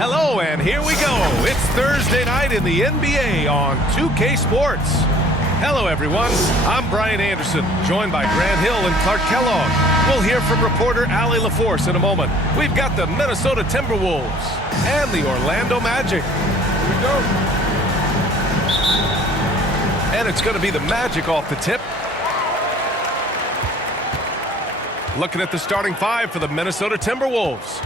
Hello, and here we go. It's Thursday night in the NBA on 2K Sports. Hello, everyone. I'm Brian Anderson, joined by Grant Hill and Clark Kellogg. We'll hear from reporter Allie LaForce in a moment. We've got the Minesota Timberwolves and the Orlando Magic. Here we go. And it's going to be the Magic off the tip. Looking at the starting five for the Minesota Timberwolves.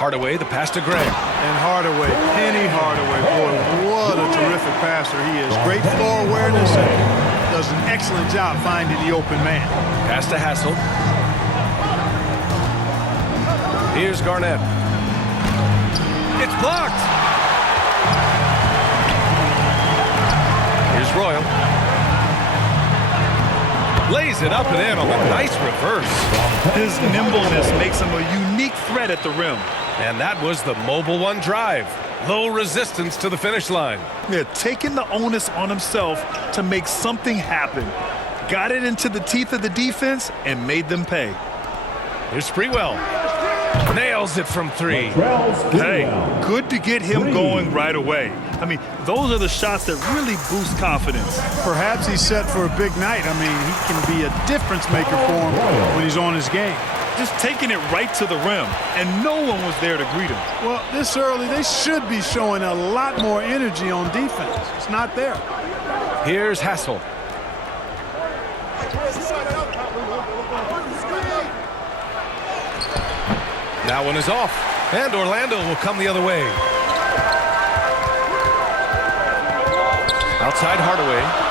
Hardaway, the pass to Graham. And Hardaway, Penny Hardaway, boy, what a terrific passer he is. Great floor awareness and does an excellent job finding the open man. Pass to Hassel. Here's Garnett. It's blocked. Here's Royal. Lays it up and in on the nice reverse. His nimbleness makes him a unique threat at the rim. And that was the mobile one drive. Low resistance to the finish line. Yeah, taking the onus on himself to make something happen. Got it into the teeth of the defense and made them pay. Here's Sprewell. Nails it from three. Hey, good to get him going right away. I mean, those are the shots that really boost confidence. Perhaps he's set for a big night. I mean, he can be a difference maker for him when he's on his game. Just taking it right to the rim, and no one was there to greet him. Well, this early, they should be showing a lot more energy on defense. It's not there. Here's Hassel. That one is off, and Orlando will come the other way. Outside Hardaway.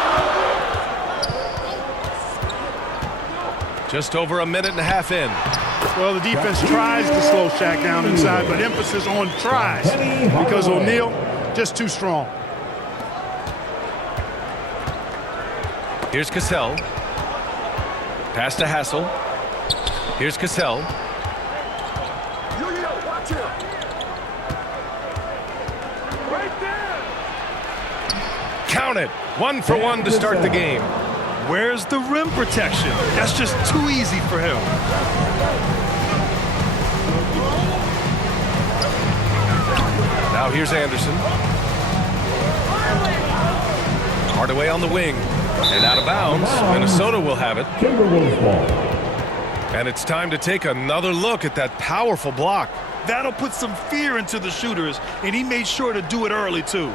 Just over a minute and a half in. Well, the defense tries to slow Shaq down inside, but emphasis on tries because O'Neal just too strong. Here's Cassell. Pass to Hassel. Here's Cassell. Count it. 1 for 1 to start the game. Where's the rim protection? That's just too easy for him. Now here's Anderson. Hardaway on the wing. And out of bounds. Minesota will have it. And it's time to take another look at that powerful block. That'll put some fear into the shooters, and he made sure to do it early, too.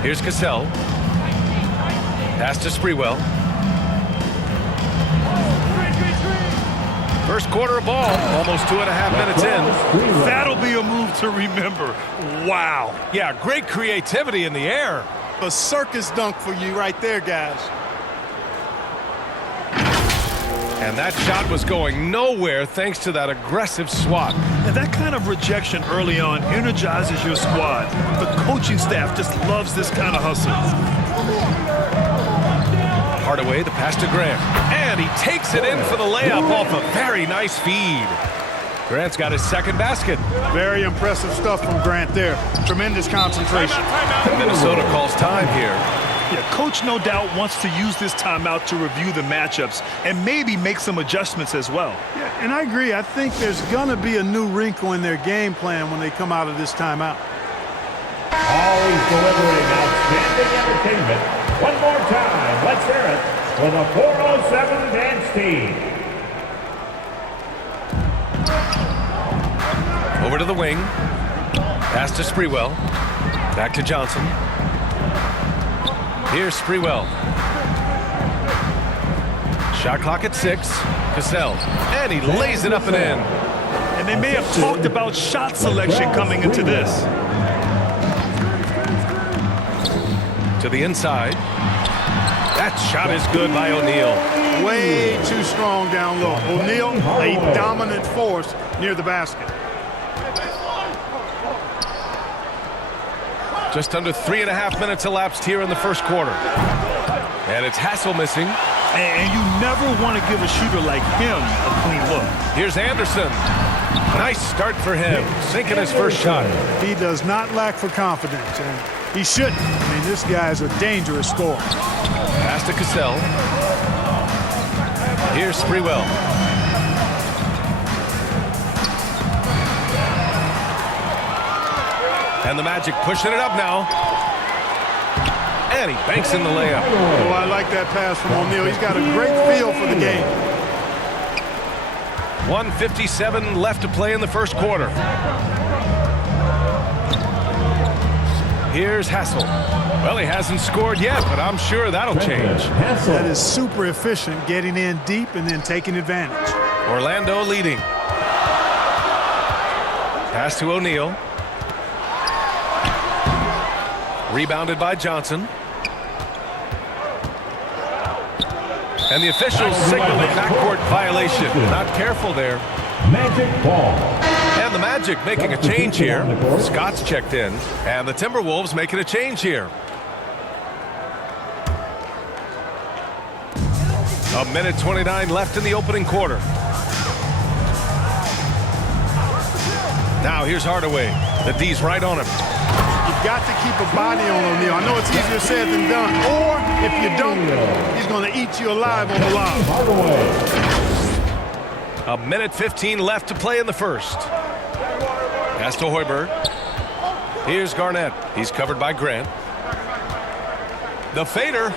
Here's Cassell. Pass to Sprewell. First quarter of ball, almost 2.5 minutes in. That'll be a move to remember. Wow. Yeah, great creativity in the air. A circus dunk for you right there, guys. And that shot was going nowhere thanks to that aggressive swat. And that kind of rejection early on energizes your squad. The coaching staff just loves this kind of hustle. Hardaway, the pass to Grant. And he takes it in for the layup off a very nice feed. Grant's got his second basket. Very impressive stuff from Grant there. Tremendous concentration. And Minesota calls time here. Yeah, coach no doubt wants to use this timeout to review the matchups and maybe make some adjustments as well. Yeah, and I agree. I think there's going to be a new wrinkle in their game plan when they come out of this timeout. Always delivering outstanding entertainment. One more time, let's hear it for the 407 dance team. Over to the wing. Pass to Sprewell. Back to Johnson. Here's Sprewell. Shot clock at 6. Cassell. And he lays it up and in. And they may have talked about shot selection coming into this. To the inside. That shot is good by O'Neal. Way too strong down low. O'Neal, a dominant force near the basket. Just under 3.5 minutes elapsed here in the first quarter. And it's Hassel missing. And you never want to give a shooter like him a clean look. Here's Anderson. Nice start for him, sinking his first shot. He does not lack for confidence, and he shouldn't. I mean, this guy is a dangerous scorer. Pass to Cassell. Here's Sprewell. And the Magic pushing it up now. And he banks in the layup. Oh, I like that pass from O'Neal. He's got a great feel for the game. 1:57 left to play in the first quarter. Here's Hassel. Well, he hasn't scored yet, but I'm sure that'll change. That is super efficient, getting in deep and then taking advantage. Orlando leading. Pass to O'Neal. Rebounded by Johnson. And the officials signal a backcourt violation. Not careful there. Magic ball. And the Magic making a change here. Scott's checked in. And the Timberwolves making a change here. A minute 29 left in the opening quarter. Now here's Hardaway. The D's right on him. You've got to keep a body on O'Neal. I know it's easier said than done. Or if you don't, he's going to eat you alive on the lob. A minute 15 left to play in the first. Pass to Hoiberg. Here's Garnett. He's covered by Grant. The fader.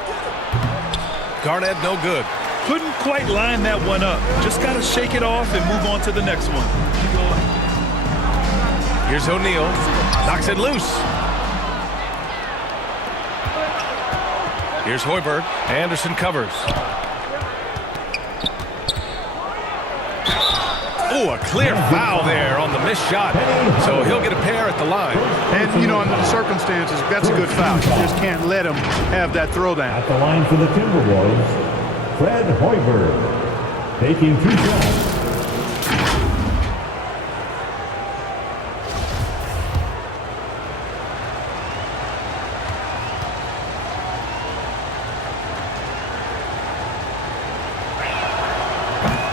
Garnett no good. Couldn't quite line that one up. Just got to shake it off and move on to the next one. Here's O'Neal. Knocks it loose. Here's Hoiberg. Anderson covers. Ooh, a clear foul there on the missed shot. So he'll get a pair at the line. And, you know, under the circumstances, that's a good foul. You just can't let him have that throwdown. At the line for the Timberwolves, Fred Hoiberg, taking 2 shots.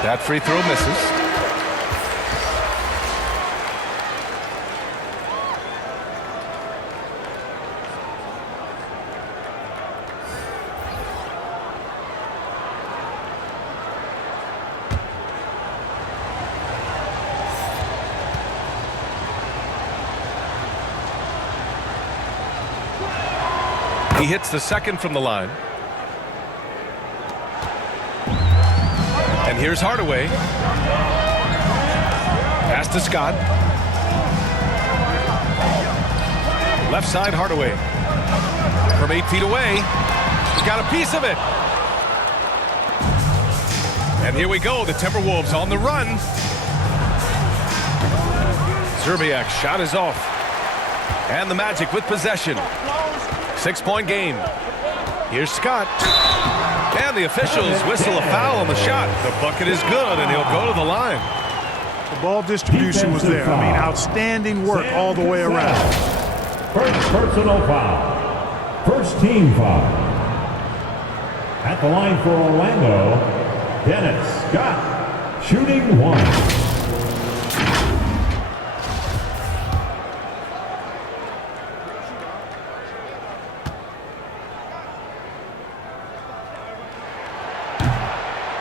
That free throw misses. He hits the second from the line. And here's Hardaway. Pass to Scott. Left side, Hardaway. From 8 feet away. He got a piece of it. And here we go. The Timberwolves on the run. Zerbiak's shot is off. And the Magic with possession. 6-point game. Here's Scott. And the officials whistle a foul on the shot. The bucket is good, and he'll go to the line. The ball distribution was there. I mean, outstanding work all the way around. First personal foul. First team foul. At the line for Orlando, Dennis Scott, shooting 1.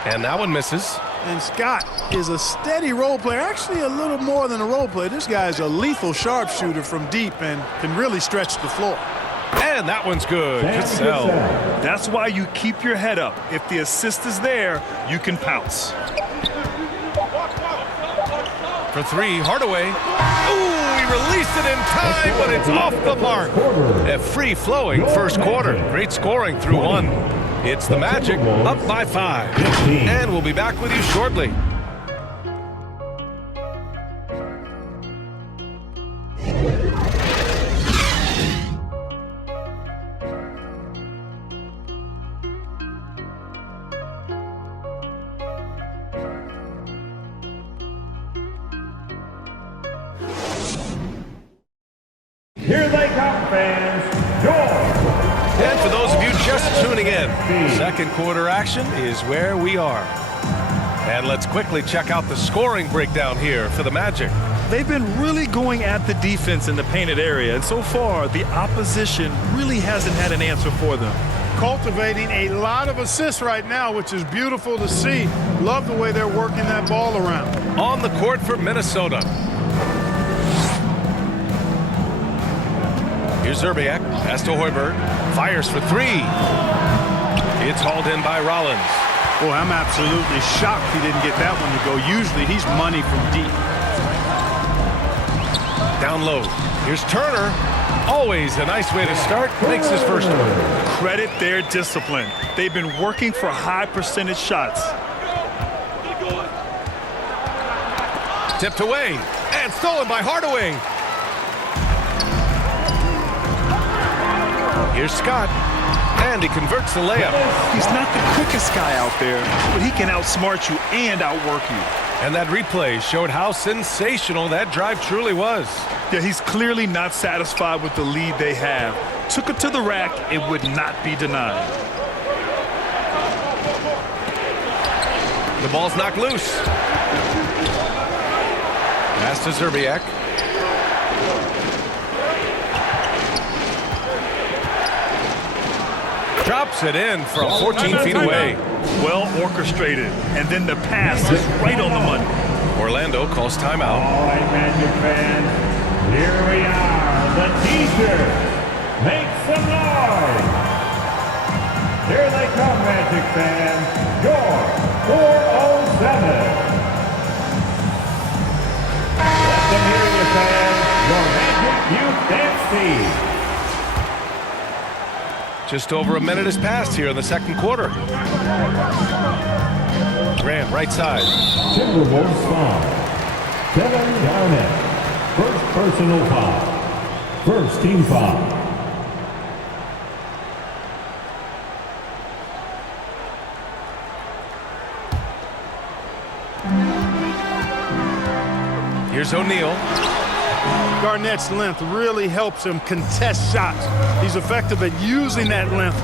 And that one misses. And Scott is a steady role player, actually a little more than a role player. This guy is a lethal sharpshooter from deep and can really stretch the floor. And that one's good. Cassell. That's why you keep your head up. If the assist is there, you can pounce. For 3, Hardaway. Ooh, he released it in time, but it's off the mark. A free-flowing first quarter. Great scoring through 1. It's the Magic up by 5. And we'll be back with you shortly. Here they come, fans. And for those of you just tuning in, second quarter action is where we are. And let's quickly check out the scoring breakdown here for the Magic. They've been really going at the defense in the painted area, and so far the opposition really hasn't had an answer for them. Cultivating a lot of assists right now, which is beautiful to see. Love the way they're working that ball around. On the court for Minesota. Here's Zerbiak. Pass to Hoiberg. Fires for three. It's hauled in by Rollins. Boy, I'm absolutely shocked he didn't get that one to go. Usually he's money from deep. Down low. Here's Turner. Always a nice way to start. Makes his first one. Credit their discipline. They've been working for high percentage shots. Tipped away and stolen by Hardaway. Here's Scott, and he converts the layup. He's not the quickest guy out there, but he can outsmart you and outwork you. And that replay showed how sensational that drive truly was. Yeah, he's clearly not satisfied with the lead they have. Took it to the rack, it would not be denied. The ball's knocked loose. Pass to Zerbiak. Drops it in from 14 feet away. Well orchestrated, and then the pass is right on the money. Orlando calls timeout. All right, Magic fans, here we are, the teachers. Make some noise. Here they come, Magic fans. Your 407. Let them hear you, fans. Your Magic Youth Dance Team. Just over a minute has passed here in the second quarter. Grant, right side. Timberwolves foul. Kevin Garnett. First personal foul. First team foul. Here's O'Neal. Garnett's length really helps him contest shots. He's effective at using that length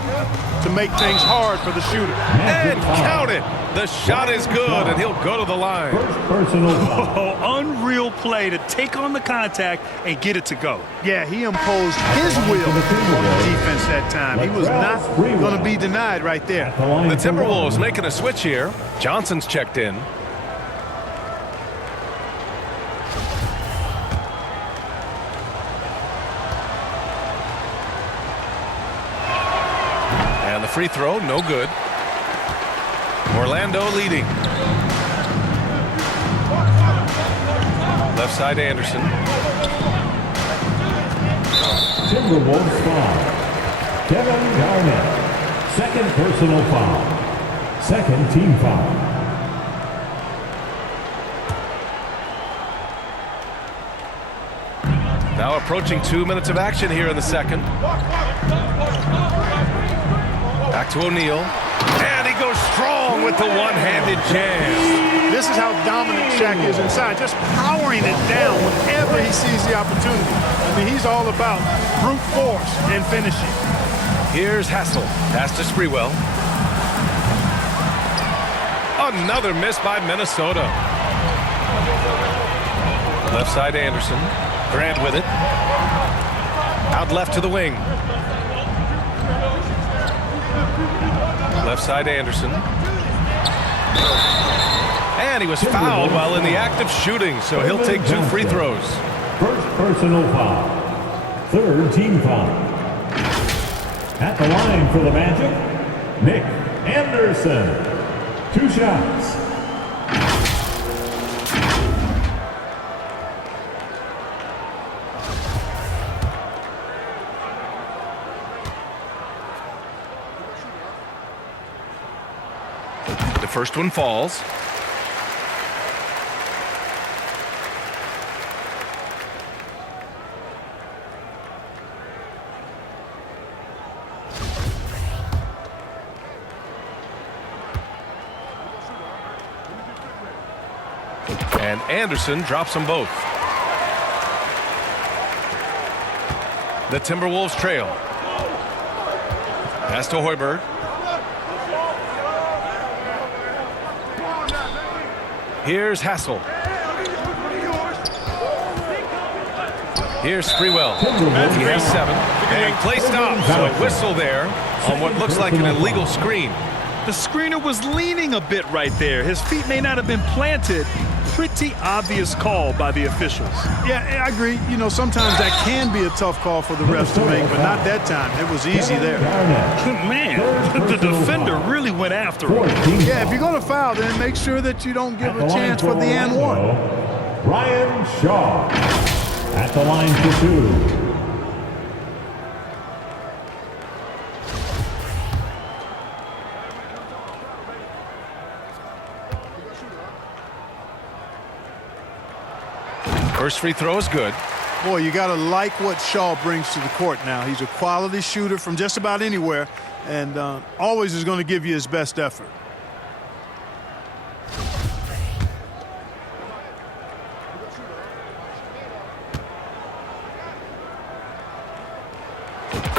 to make things hard for the shooter. And count it. The shot is good, and he'll go to the line. First personal foul. Oh, unreal play to take on the contact and get it to go. Yeah, he imposed his will on the defense that time. He was not going to be denied right there. The Timberwolves making a switch here. Johnson's checked in. And the free throw, no good. Orlando leading. Left side Anderson. Timberwolves foul. Kevin Garnett. Second personal foul. Second team foul. Now approaching 2 minutes of action here in the second. Back to O'Neal. And he goes strong with the one-handed jam. This is how dominant Shaq is inside, just powering it down whenever he sees the opportunity. I mean, he's all about brute force and finishing. Here's Hassel. Pass to Sprewell. Another miss by Minesota. Left side Anderson. Grant with it. Out left to the wing. Left side Anderson. And he was fouled while in the act of shooting, so he'll take 2 free throws. First personal foul. Third team foul. At the line for the Magic, Nick Anderson. 2 shots. The first one falls. And Anderson drops them both. The Timberwolves trail. Pass to Hoiberg. Here's Hassel. Here's Sprewell. He has 7. And play stop. So a whistle there on what looks like an illegal screen. The screener was leaning a bit right there. His feet may not have been planted. Pretty obvious call by the officials. Yeah, I agree. You know, sometimes that can be a tough call for the refs to make, but not that time. It was easy there. Man, the defender really went after him. Yeah, if you're going to foul, then make sure that you don't give a chance for the and one. Brian Shaw at the line for 2. First free throw is good. Boy, you got to like what Shaw brings to the court now. He's a quality shooter from just about anywhere, and always is going to give you his best effort.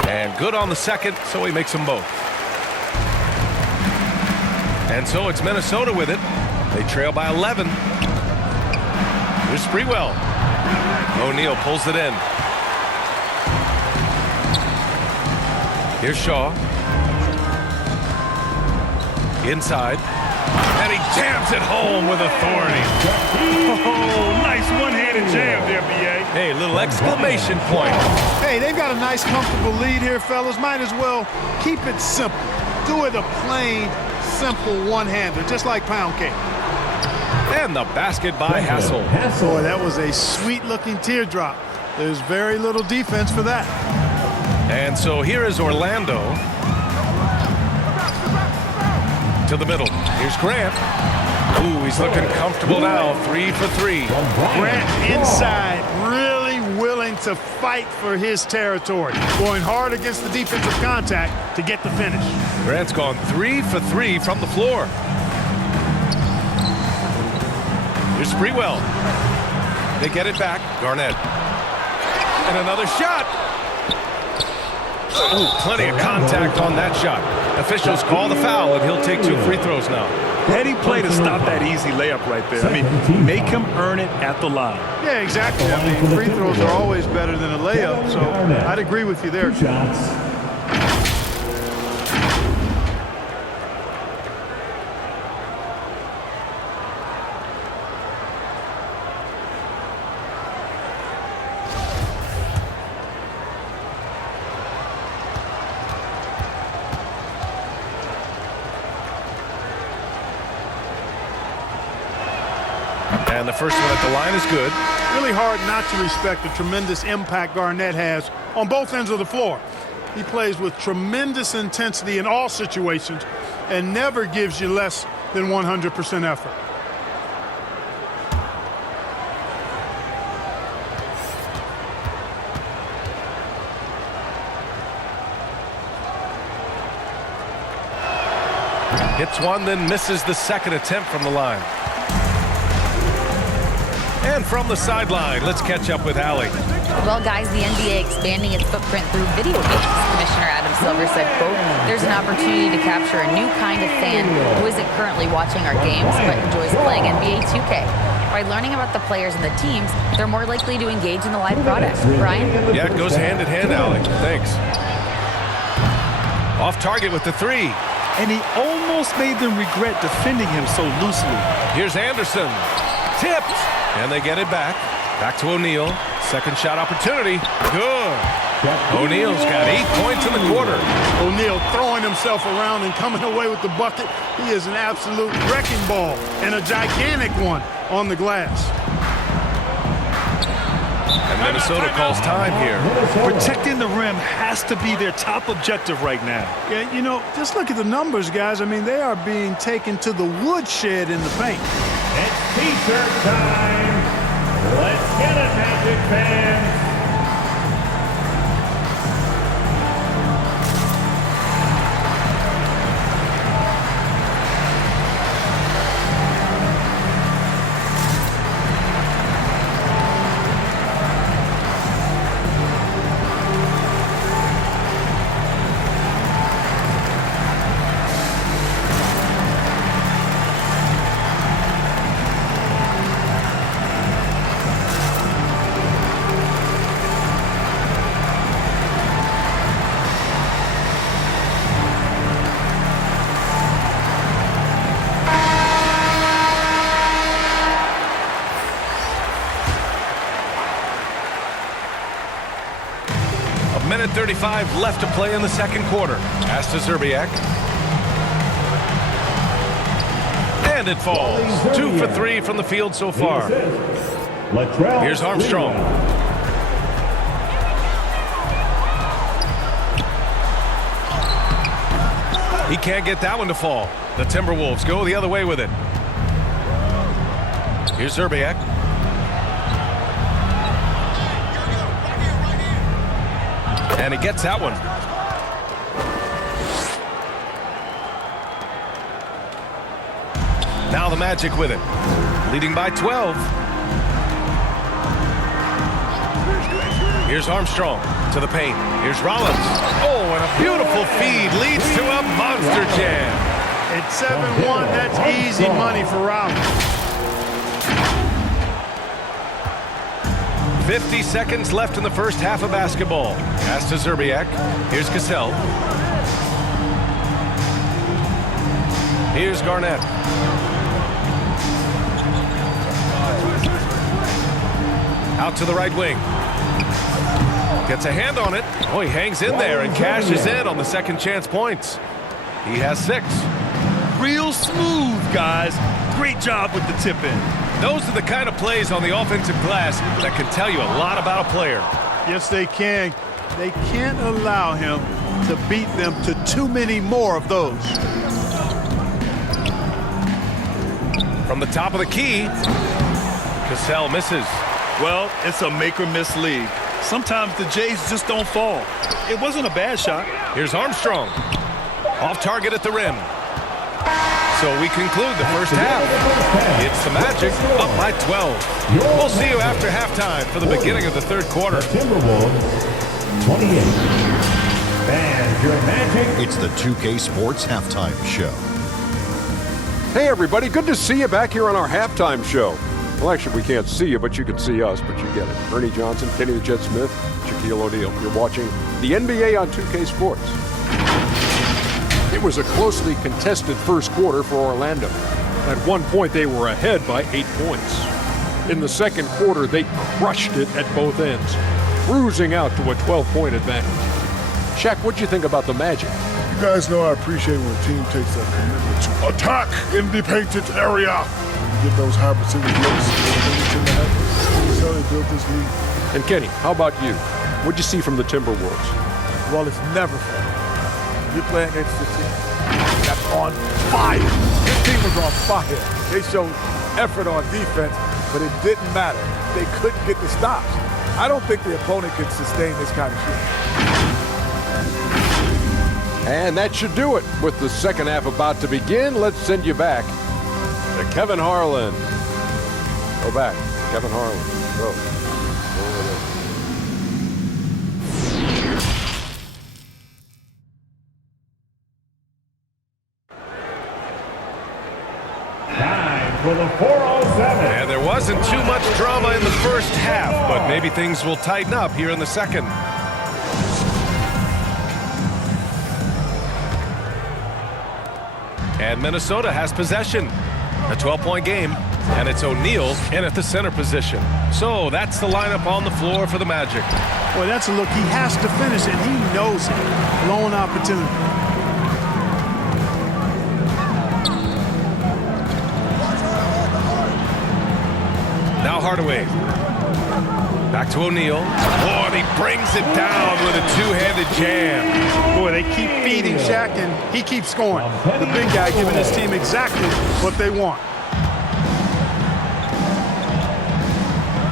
And good on the second, so he makes them both. And so it's Minesota with it. They trail by 11. Here's Sprewell. O'Neal pulls it in. Here's Shaw. Inside. And he jams it home with authority. Oh, nice one-handed jam there, B.A. Hey, little exclamation point. Hey, they've got a nice, comfortable lead here, fellas. Might as well keep it simple. Do it a plain, simple one-hander, just like pound cake. And the basket by Hassel. Boy, that was a sweet-looking teardrop. There's very little defense for that. And so here is Orlando. To the middle. Here's Grant. Ooh, he's looking comfortable now. 3 for 3. Grant inside, really willing to fight for his territory. Going hard against the defensive contact to get the finish. Grant's gone 3 for 3 from the floor. Here's Sprewell. They get it back. Garnett. And another shot. Ooh, plenty of contact on that shot. Officials call the foul, and he'll take 2 free throws now. Heady play to stop that easy layup right there. I mean, make him earn it at the line. Yeah, exactly. I mean, free throws are always better than a layup, so I'd agree with you there. 2 shots. And the first one at the line is good. Really hard not to respect the tremendous impact Garnett has on both ends of the floor. He plays with tremendous intensity in all situations and never gives you less than 100% effort. Hits one, then misses the second attempt from the line. And from the sideline, let's catch up with Allie. Well, guys, the NBA expanding its footprint through video games. Commissioner Adam Silver said, quote, "There's an opportunity to capture a new kind of fan who isn't currently watching our games but enjoys playing NBA 2K. By learning about the players and the teams, they're more likely to engage in the live product." Brian? Yeah, it goes hand in hand, Allie. Thanks. Off target with the 3. And he almost made them regret defending him so loosely. Here's Anderson. Tipped. And they get it back. Back to O'Neal. Second shot opportunity. Good. O'Neal's got 8 points in the quarter. O'Neal throwing himself around and coming away with the bucket. He is an absolute wrecking ball and a gigantic one on the glass. And Minesota calls time here. Protecting the rim has to be their top objective right now. Yeah, you know, just look at the numbers, guys. I mean, they are being taken to the woodshed in the paint. It's T-shirt time. Let's get it, Magic fans. 1:35 left to play in the second quarter. Pass to Zerbiak. And it falls. 2 for 3 from the field so far. Here's Armstrong. He can't get that one to fall. The Timberwolves go the other way with it. Here's Zerbiak. And he gets that one. Now the Magic with it. Leading by 12. Here's Armstrong to the paint. Here's Rollins. Oh, and a beautiful feed leads to a monster jam. It's 7-1. That's easy money for Rollins. 50 seconds left in the first half of basketball. Pass to Zerbiak. Here's Cassell. Here's Garnett. Out to the right wing. Gets a hand on it. Oh, he hangs in there and cashes in on the second chance points. He has 6. Real smooth, guys. Great job with the tip in. Those are the kind of plays on the offensive glass that can tell you a lot about a player. Yes, they can. They can't allow him to beat them to too many more of those. From the top of the key, Cassell misses. Well, it's a make-or-miss league. Sometimes the Jays just don't fall. It wasn't a bad shot. Here's Armstrong. Off target at the rim. So we conclude the first half. It's the Magic up by 12. We'll see you after halftime for the beginning of the third quarter. Timberwolves 28. And your Magic. It's the 2K Sports Halftime Show. Hey everybody, good to see you back here on our halftime show. Well, actually, we can't see you, but you can see us, but you get it. Ernie Johnson, Kenny the Jet Smith, Shaquille O'Neal. You're watching the NBA on 2K Sports. It was a closely contested first quarter for Orlando. At one point, they were ahead by 8 points. In the second quarter, they crushed it at both ends, cruising out to a 12-point advantage. Shaq, what'd you think about the Magic? You guys know I appreciate when a team takes that commitment to attack in the painted area. You get those high percentage looks. That's how they built this league. And Kenny, how about you? What'd you see from the Timberwolves? Well, it's never fun. You're playing against a team that's on fire. This team was on fire. They showed effort on defense, but it didn't matter. They couldn't get the stops. I don't think the opponent can sustain this kind of shooting. And that should do it. With the second half about to begin, let's send you back to Kevin Harlan. Go back. Kevin Harlan. Go. Time for the 407. And there wasn't too much drama in the first half, but maybe things will tighten up here in the second. And Minnesota has possession. A 12-point game, and it's O'Neal in at the center position. So that's the lineup on the floor for the Magic. Boy, that's a look. He has to finish it. He knows it. Blown opportunity. Now Hardaway. Back to O'Neal. Oh, and he brings it down with a two-handed jam. Boy, they keep feeding Shaq, and he keeps scoring. The big guy giving his team exactly what they want.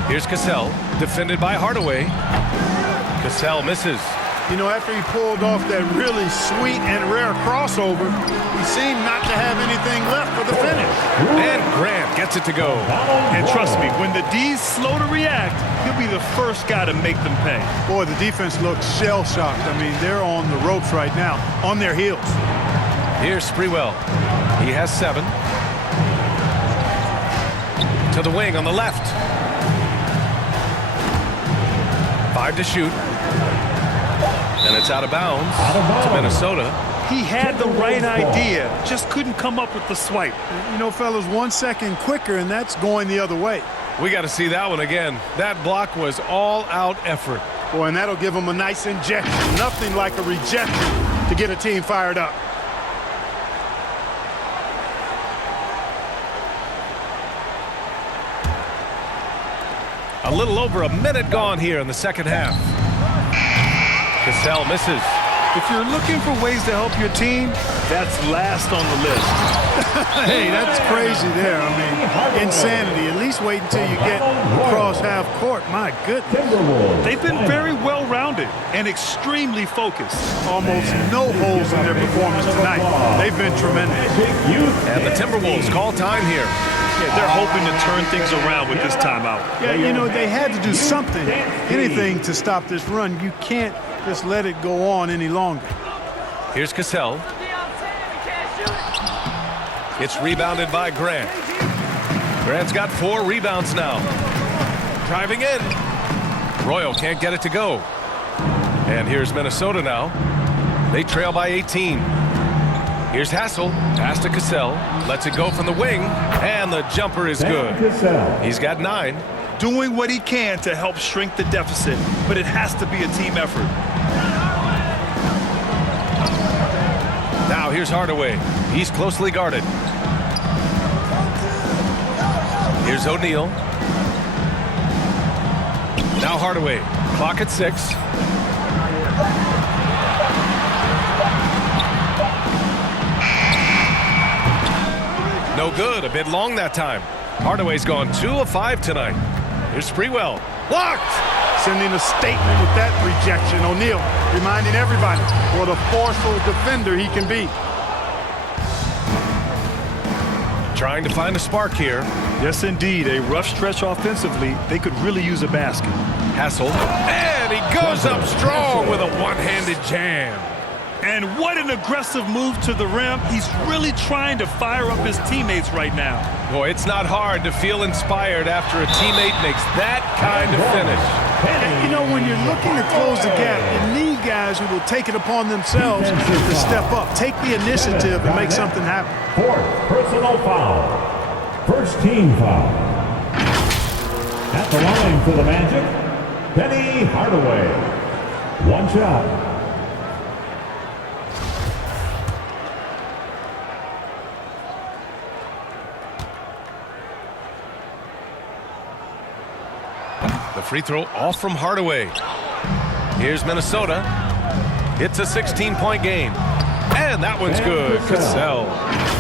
Here's Cassell, defended by Hardaway. Cassell misses. You know, after he pulled off that really sweet and rare crossover, he seemed not to have anything left for the finish. And Grant gets it to go. And trust me, when the D's slow to react, he'll be the first guy to make them pay. Boy, the defense looks shell-shocked. I mean, they're on the ropes right now, on their heels. Here's Sprewell. He has 7. To the wing on the left. 5 to shoot. And it's out of bounds to Minnesota. He had the right idea, just couldn't come up with the swipe. You know, fellas, 1 second quicker, and that's going the other way. We got to see that one again. That block was all-out effort. Boy, and that'll give them a nice injection. Nothing like a rejection to get a team fired up. A little over a minute gone here in the second half. Cassell misses. If you're looking for ways to help your team, that's last on the list. Hey, that's crazy there. I mean, insanity. At least wait until you get across half court. My goodness. They've been very well-rounded and extremely focused. Almost no holes in their performance tonight. They've been tremendous. And the Timberwolves call time here. Yeah, they're hoping to turn things around with this timeout. Yeah, you know, they had to do something, anything to stop this run. You can't just let it go on any longer. Here's Cassell. It's rebounded by Grant. Grant's got 4 rebounds now. Driving in. Royal can't get it to go. And here's Minesota now. They trail by 18. Here's Hassel. Pass to Cassell. Lets it go from the wing. And the jumper is good. He's got 9. Doing what he can to help shrink the deficit, but it has to be a team effort. Now here's Hardaway. He's closely guarded. Here's O'Neal. Now Hardaway. Clock at 6. No good. A bit long that time. Hardaway's gone 2 of 5 tonight. Here's Sprewell. Blocked! Sending a statement with that rejection. O'Neal reminding everybody what a forceful defender he can be. Trying to find a spark here. Yes, indeed. A rough stretch offensively. They could really use a basket. Hassel. And he goes up strong with a one-handed jam. And what an aggressive move to the rim. He's really trying to fire up his teammates right now. Boy, it's not hard to feel inspired after a teammate makes that kind of finish. You know, when you're looking to close the gap, you need guys who will take it upon themselves to step up, take the initiative, and make something happen. 4th personal foul. First team foul. At the line for the Magic, Penny Hardaway. 1 shot. The free throw off from Hardaway. Here's Minesota. It's a 16-point game. And that one's good. Cassell.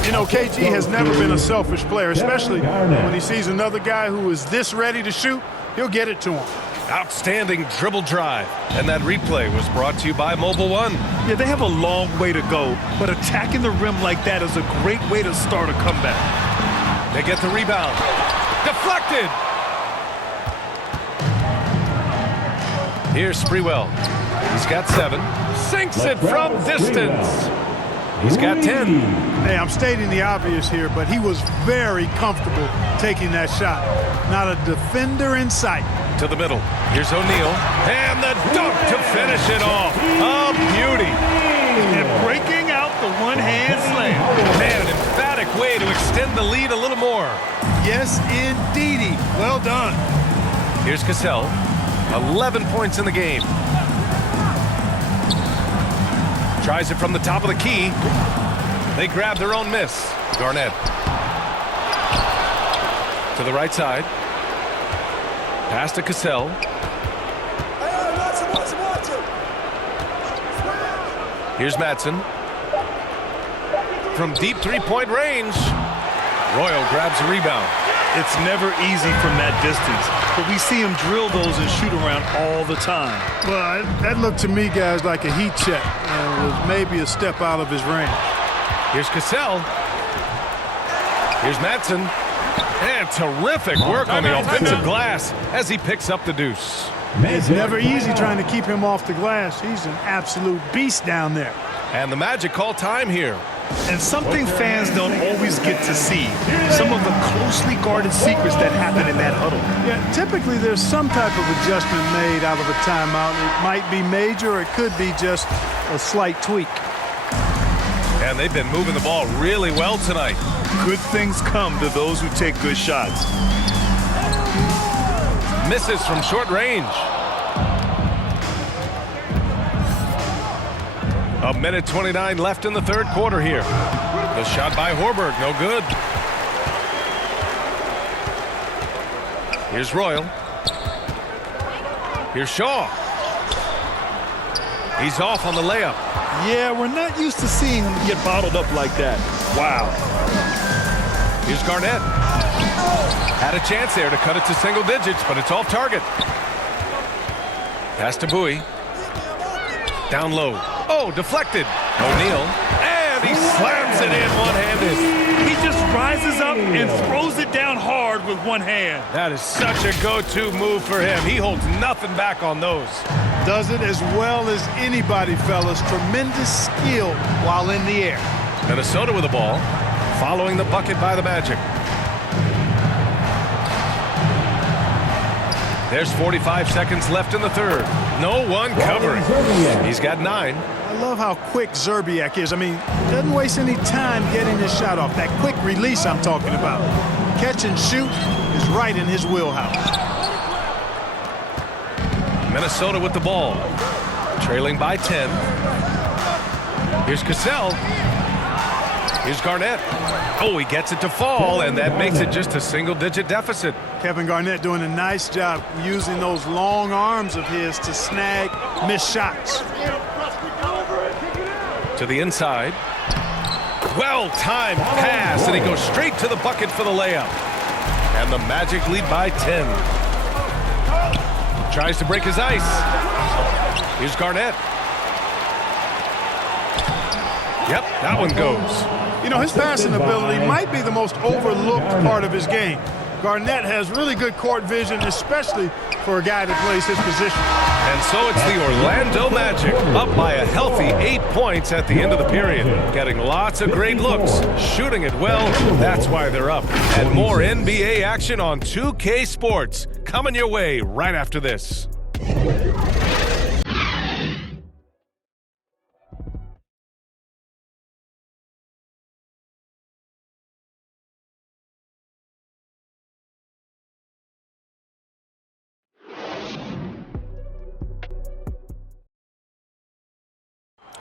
You know, KG has never been a selfish player, especially when he sees another guy who is this ready to shoot. He'll get it to him. Outstanding dribble drive. And that replay was brought to you by Mobile One. Yeah, they have a long way to go, but attacking the rim like that is a great way to start a comeback. They get the rebound. Deflected. Here's Sprewell. He's got 7. Sinks it from distance. He's got 10. Hey, I'm stating the obvious here, but he was very comfortable taking that shot. Not a defender in sight. To the middle. Here's O'Neal. And the dunk to finish it off. A beauty. And breaking out the one-hand slam. Man, an emphatic way to extend the lead a little more. Yes, indeedy. Well done. Here's Cassell. 11 points in the game. Tries it from the top of the key. They grab their own miss. Garnett. To the right side. Pass to Cassell. Here's Madsen. From deep three-point range. Royal grabs a rebound. It's never easy from that distance, but we see him drill those and shoot around all the time. Well, that looked to me, guys, like a heat check. And was maybe a step out of his range. Here's Cassell. Here's Madsen. And terrific work on the offensive glass as he picks up the deuce. It's never easy trying to keep him off the glass. He's an absolute beast down there. And the Magic call time here. And something fans don't always get to see, some of the closely guarded secrets that happen in that huddle. Yeah, typically there's some type of adjustment made out of a timeout. It might be major, or it could be just a slight tweak. And they've been moving the ball really well tonight. Good things come to those who take good shots. Misses from short range. A minute 29 left in the third quarter here. The shot by Horberg, no good. Here's Royal. Here's Shaw. He's off on the layup. Yeah, we're not used to seeing him get bottled up like that. Wow. Here's Garnett. Had a chance there to cut it to single digits, but it's off target. Pass to Bowie. Down low. Oh, deflected. O'Neal. And he slams it in one-handed. He just rises up and throws it down hard with one hand. That is such a go-to move for him. He holds nothing back on those. Does it as well as anybody, fellas. Tremendous skill while in the air. Minesota with the ball, following the bucket by the Magic. There's 45 seconds left in the third. No one covering. He's got 9. I love how quick Zerbiak is. I mean, doesn't waste any time getting his shot off. That quick release I'm talking about. Catch and shoot is right in his wheelhouse. Minesota with the ball, trailing by 10. Here's Cassell. Here's Garnett. Oh, he gets it to fall, and that makes it just a single-digit deficit. Kevin Garnett doing a nice job using those long arms of his to snag missed shots. To the inside. Well-timed pass, and he goes straight to the bucket for the layup. And the Magic lead by 10. Tries to break his ice. Here's Garnett. Yep, that one goes. You know, his passing ability might be the most overlooked part of his game. Garnett has really good court vision, especially for a guy that plays his position. And so it's the Orlando Magic up by a healthy 8 points at the end of the period. Getting lots of great looks, shooting it well. That's why they're up. And more NBA action on 2K Sports coming your way right after this.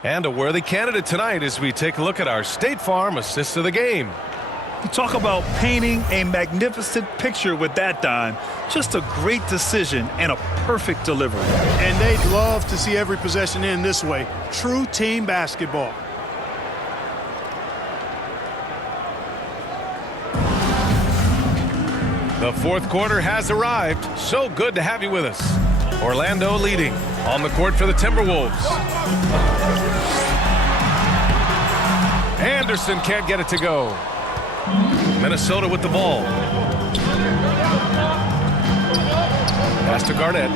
And a worthy candidate tonight as we take a look at our State Farm assist of the game. Talk about painting a magnificent picture with that dime. Just a great decision and a perfect delivery. And they'd love to see every possession end this way. True team basketball. The fourth quarter has arrived. So good to have you with us. Orlando leading on the court for the Timberwolves. Anderson can't get it to go. Minesota with the ball. Pass to Garnett.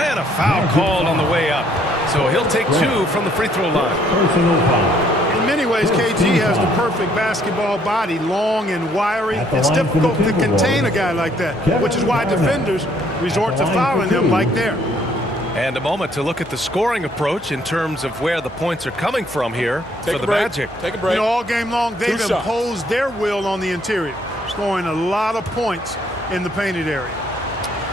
And a foul called on the way up. So he'll take 2 from the free throw line. In many ways, KG has the perfect basketball body, long and wiry. It's difficult to contain a guy like that, which is why defenders resort to fouling him like there. And a moment to look at the scoring approach in terms of where the points are coming from here for the Magic. Take a break. You know, all game long, they've imposed their will on the interior, scoring a lot of points in the painted area.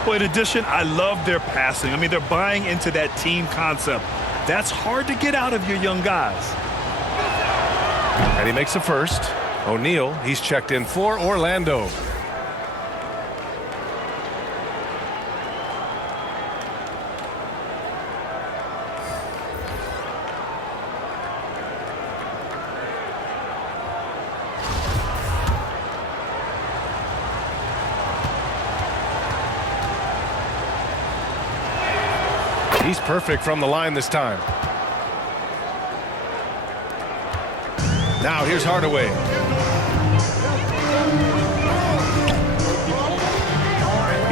Well, in addition, I love their passing. I mean, they're buying into that team concept. That's hard to get out of your young guys. And he makes the first. O'Neal, he's checked in for Orlando. He's perfect from the line this time. Now here's Hardaway.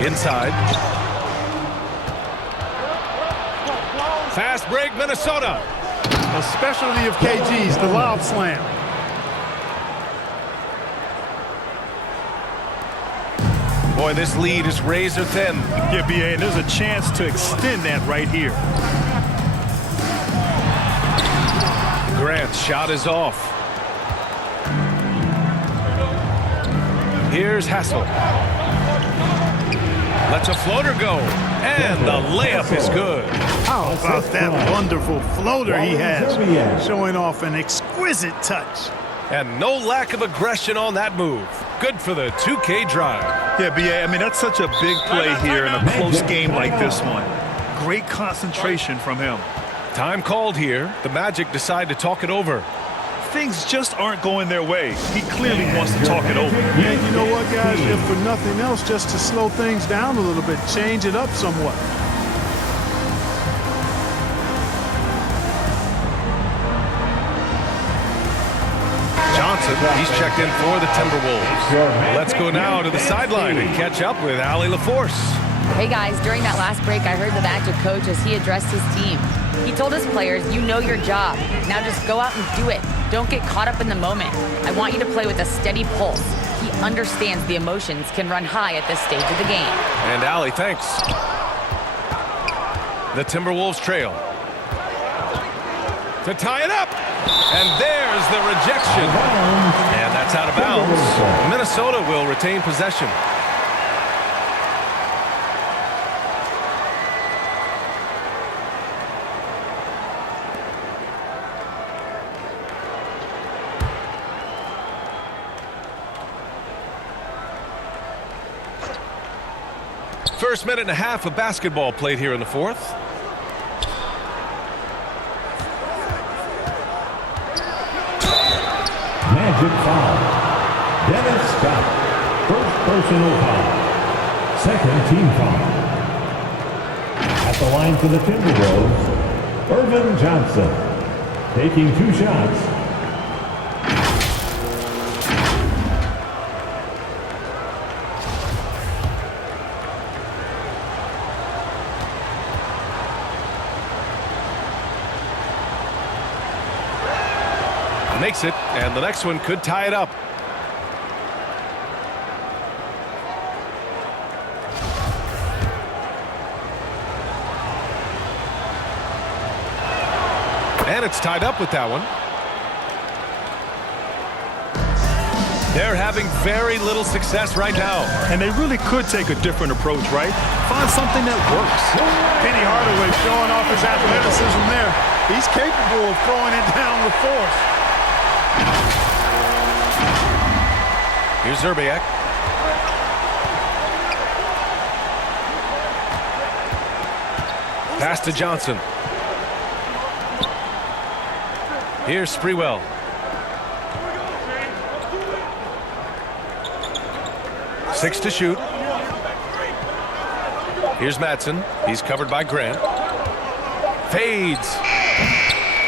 Inside. Fast break, Minesota. A specialty of KG's, the lob slam. Boy, this lead is razor thin. Yeah, B.A., and there's a chance to extend that right here. Grant's shot is off. Here's Hassel. Lets a floater go. And the layup is good. How about that wonderful floater he has, showing off an exquisite touch. And no lack of aggression on that move. Good for the 2K drive. Yeah, BA, I mean, that's such a big play here in a close game like this one. Great concentration from him. Time called here. The Magic decide to talk it over. Things just aren't going their way. He clearly wants to talk it over. And you know what, guys? If for nothing else, just to slow things down a little bit, change it up somewhat. Johnson, he's checked in for the Timberwolves. Let's go now to the sideline and catch up with Allie LaForce. Hey guys, during that last break, I heard the Magic coach as he addressed his team. He told his players, you know your job. Now just go out and do it. Don't get caught up in the moment. I want you to play with a steady pulse. He understands the emotions can run high at this stage of the game. And Allie, thanks. The Timberwolves trail. To tie it up. And there's the rejection. And that's out of bounds. Minesota will retain possession. First minute and a half of basketball played here in the fourth. Magic foul. Dennis Scott. First personal foul. Second team foul. At the line for the Timberwolves, Irvin Johnson. Taking 2 shots. Makes it, and the next one could tie it up. And it's tied up with that one. They're having very little success right now. And they really could take a different approach, right? Find something that works. Penny Hardaway showing off his athleticism there. He's capable of throwing it down with force. Here's Zerbiak. Pass to Johnson. Here's Sprewell. Six to shoot. Here's Madsen. He's covered by Grant. Fades.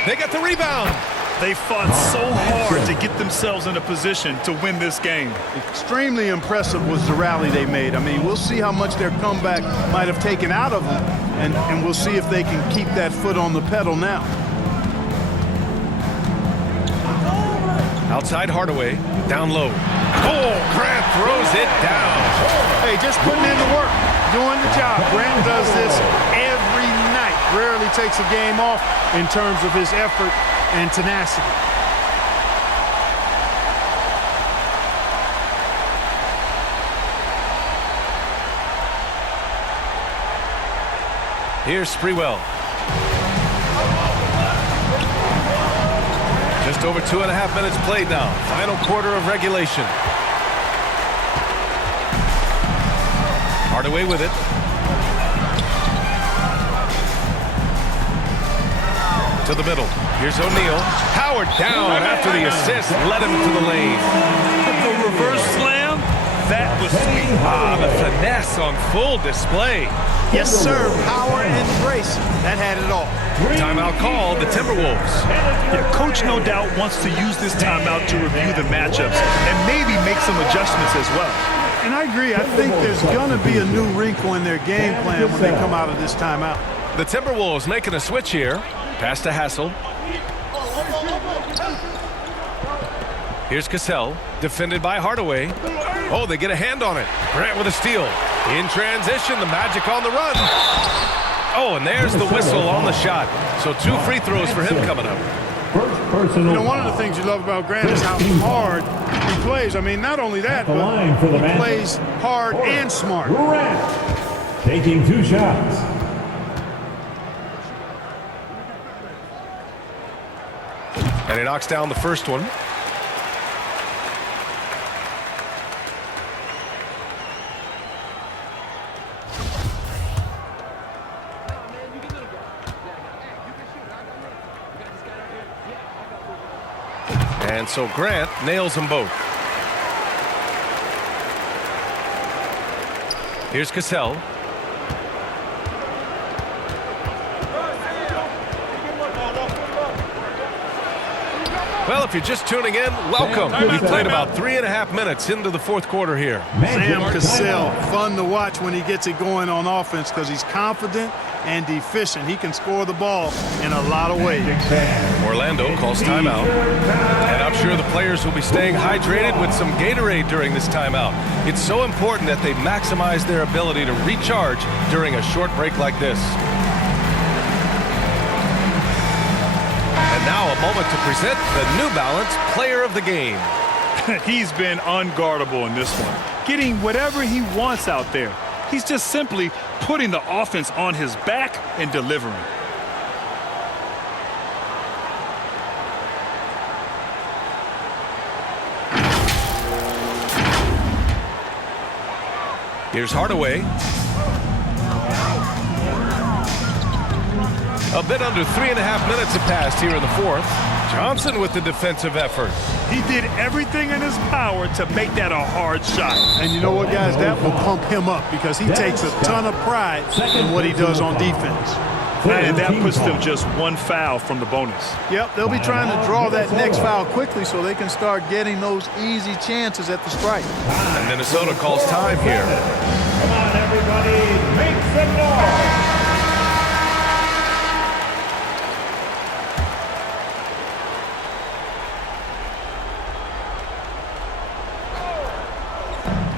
They got the rebound. They fought so hard to get themselves in a position to win this game. Extremely impressive was the rally they made. I mean, we'll see how much their comeback might have taken out of them, and we'll see if they can keep that foot on the pedal now. Outside Hardaway, down low. Oh, Grant throws it down. Hey, just putting in the work, doing the job. Grant does this every night. Rarely takes a game off in terms of his effort and tenacity. Here's Sprewell. Just over 2.5 minutes played now. Final quarter of regulation. Hardaway with it. To the middle. Here's O'Neal. Howard down after the assist. Led him to the lane. The reverse slam, that was sweet. The finesse on full display. Yes, sir. Power and grace. That had it all. Timeout called the Timberwolves. Yeah, coach no doubt wants to use this timeout to review the matchups and maybe make some adjustments as well. And I agree. I think there's going to be a new wrinkle in their game plan when they come out of this timeout. The Timberwolves making a switch here. Pass to Hassel. Here's Cassell, defended by Hardaway. Oh, they get a hand on it. Grant with a steal. In transition, the Magic on the run. Oh, and there's the whistle on the shot. So 2 free throws for him coming up. You know, one of the things you love about Grant is how hard he plays. I mean, not only that, but he plays hard and smart. taking 2 shots. And he knocks down the first one. And so Grant nails them both. Here's Cassell. Well, if you're just tuning in, welcome. We played about 3.5 minutes into the fourth quarter here. Sam Cassell, fun to watch when he gets it going on offense because he's confident and efficient. He can score the ball in a lot of ways. Orlando calls timeout. And I'm sure the players will be staying hydrated with some Gatorade during this timeout. It's so important that they maximize their ability to recharge during a short break like this. And now a moment to present the New Balance Player of the Game. He's been unguardable in this one, getting whatever he wants out there. He's just simply putting the offense on his back and delivering. Here's Hardaway. A bit under 3.5 minutes have passed here in the fourth. Johnson with the defensive effort. He did everything in his power to make that a hard shot. And you know what, guys? That will pump him up because he takes a ton of pride in what he does on defense. And that puts them just one foul from the bonus. Yep, they'll be trying to draw that next foul quickly so they can start getting those easy chances at the strike. And Minnesota calls time here. Come on, everybody, make some noise.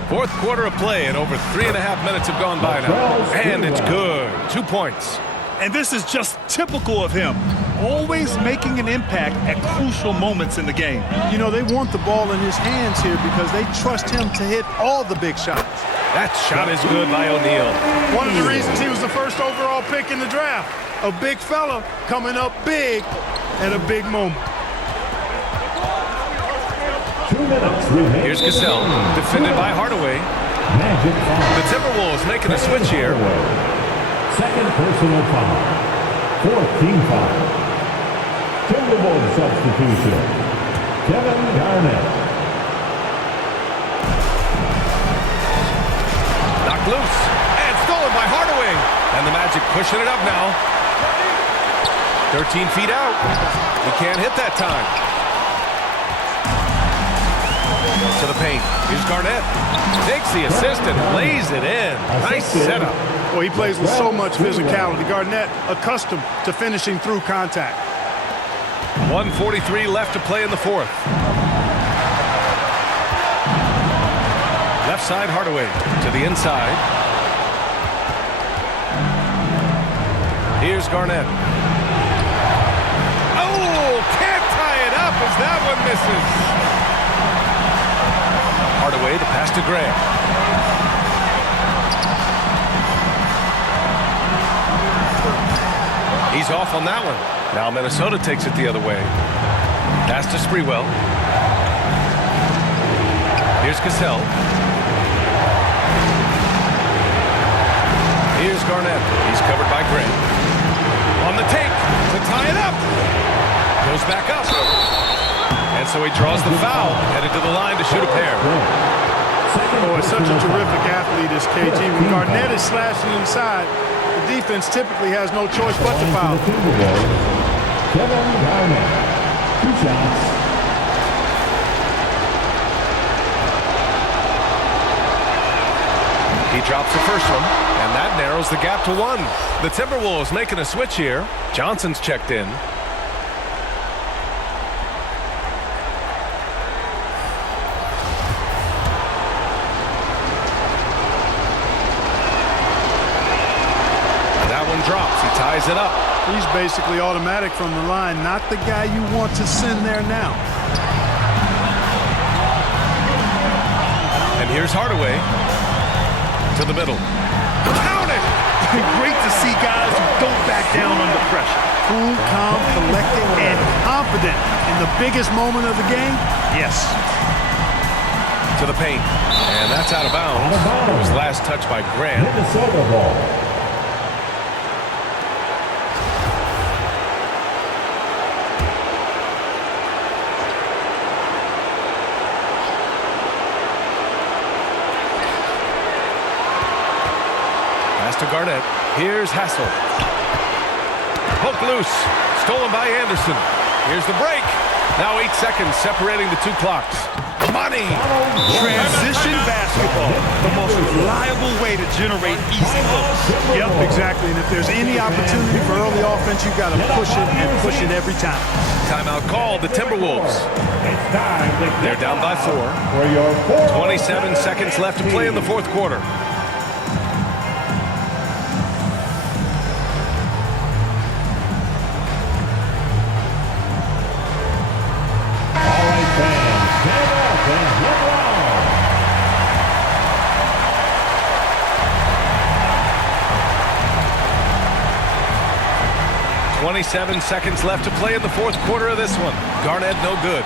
Fourth quarter of play, and over 3.5 minutes have gone by now. And it's good. 2 points. And this is just typical of him, always making an impact at crucial moments in the game. You know, they want the ball in his hands here because they trust him to hit all the big shots. That shot is good by O'Neal. One of the reasons he was the first overall pick in the draft. A big fella coming up big at a big moment. 2 minutes remaining. Here's Cassell, defended by Hardaway. Magic foul. The Timberwolves making a switch here. Second personal foul. 4th team foul. Timberwolves substitution. Kevin Garnett. Knocked loose. And stolen by Hardaway. And the Magic pushing it up now. 13 feet out. He can't hit that time. To the paint. Here's Garnett. Takes the assist and lays it in. Nice setup. Well, he plays with so much physicality. Garnett accustomed to finishing through contact. 1:43 left to play in the fourth. Left side Hardaway to the inside. Here's Garnett. Oh, can't tie it up as that one misses. Hardaway, the pass to Gray. He's off on that one. Now Minnesota takes it the other way. Pass to Sprewell. Here's Cassell. Here's Garnett. He's covered by Gray. On the take to tie it up. Goes back up. And so he draws the foul, headed to the line to shoot a pair. Oh, it's such a terrific athlete, this KG. When Garnett is slashing inside, the defense typically has no choice but to foul. Kevin Garnett. 2 shots. He drops the first one, and that narrows the gap to 1. The Timberwolves making a switch here. Johnson's checked in. Drops. He ties it up. He's basically automatic from the line, not the guy you want to send there now. And here's Hardaway to the middle. Count it! been great to see guys who don't back down under pressure. Cool, calm, collected, and confident in the biggest moment of the game. Yes. To the paint. And that's out of bounds. It was last touched by Grant. Minesota ball. Pass to Garnett. Here's Hassel. Poke loose. Stolen by Anderson. Here's the break. Now 8 seconds separating the two clocks. Money. Transition basketball. The most reliable way to generate easy looks. Yep, exactly. And if there's any opportunity for early offense, you've got to push it and push it every time. Timeout called. The Timberwolves. It's time to They're down by 4. for your 27 seconds left to play in the fourth quarter. All right, fans, stand up and get loud. 27 seconds left to play in the fourth quarter of this one. Garnett no good.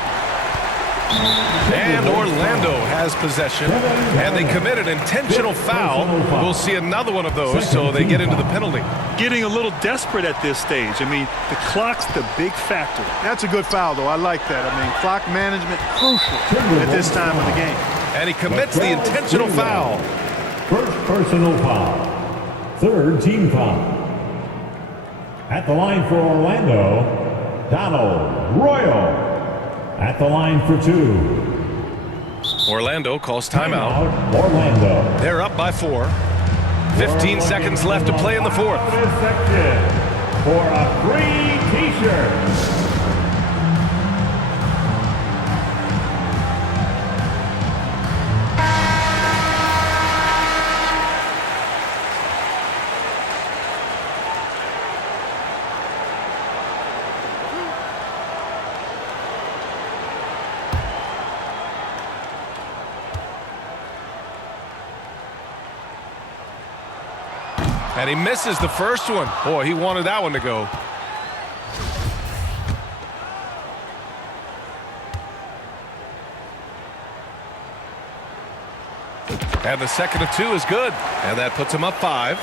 And Orlando has possession. And they commit an intentional foul. We'll see another one of those, so they get into the penalty. Getting a little desperate at this stage. I mean, the clock's the big factor. That's a good foul, though. I like that. I mean, clock management crucial at this time of the game. And he commits the intentional foul. First personal foul. Third team foul. At the line for Orlando, Donald Royal. At the line for 2. Orlando calls timeout. Orlando. They're up by 4. 15 seconds left to play in the fourth. Section for a free T-shirt. And he misses the first one. Boy, he wanted that one to go. And the second of 2 is good. And that puts him up 5.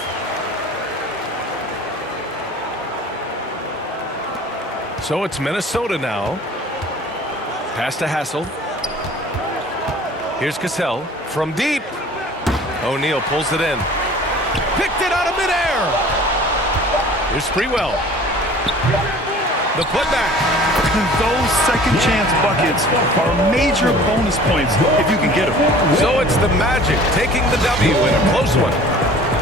So it's Minesota now. Pass to Hassel. Here's Cassell from deep. O'Neal pulls it in. Picked it out of midair. Here's Sprewell. The putback. Those second chance buckets are major bonus points if you can get them. So it's the Magic taking the W in a close one.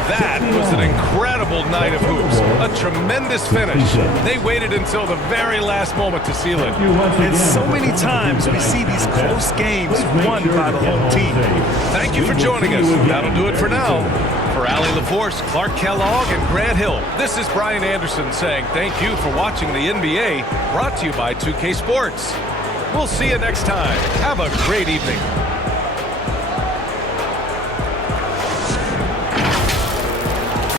That was an incredible night of hoops. A tremendous finish. They waited until the very last moment to seal it. And so many times we see these close games won by the home team. Thank you for joining us. That'll do it for now. For Allie LaForce, Clark Kellogg, and Grant Hill, this is Brian Anderson saying thank you for watching the NBA, brought to you by 2K Sports. We'll see you next time. Have a great evening.